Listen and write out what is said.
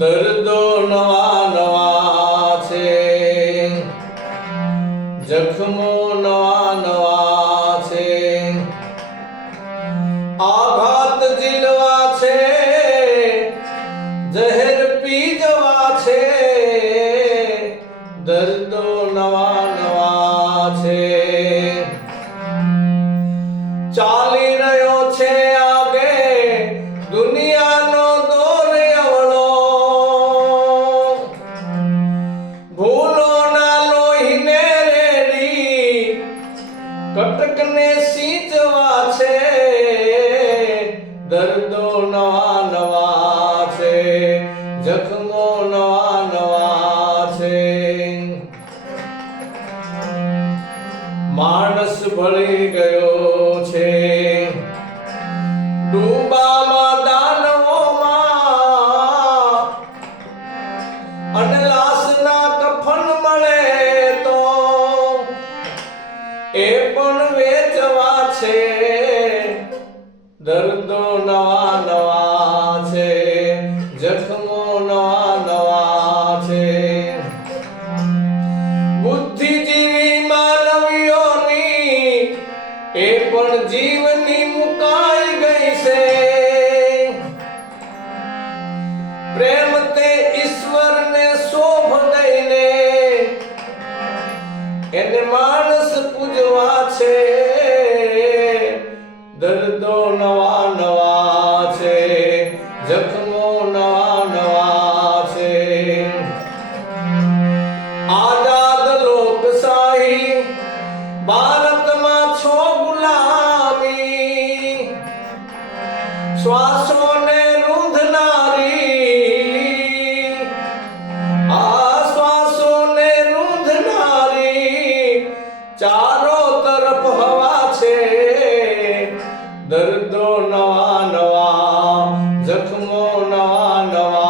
દર્દો નવા નવા છે, જખમો નવા નવા છે, આઘાત ઝીલવા છે, ઝેર પી જવા છે, દર્દો નવા નવા છે. ચાલી રહ્યો છે આગે દુનિયાનો દોર અવળો, ભૂલોના લોહીને રેડી કટકને સીંચવા છે, દર્દો નવા નવા છે, જખમો નવા નવા છે. માણસ ભળી ગયો છે ડૂબામાં દાનવોમાં, અને લાશના કફન મળે તો એ પણ વેચવા છે, દર્દો નવા નવા છે, જખમો નવા નવા છે. બુદ્ધિજીવી માનવીઓની એ પણ જીવની મુકાઈ ગઈ છે, પ્રેમ તે ઈશ્વરને શોભ દઈને એને માણસ પૂજવા છે, દર્દો નવા નવા છે, જખમો નવા નવા છે. આઝાદ લોકશાહી ભારતમાં છો ગુલામી, શ્વાસોને રૂંધનારી, આ શ્વાસોને રૂંધનારી, ચારો તરફ હવા છે, દર્દો નવા નવા, જખમો નવા નવા.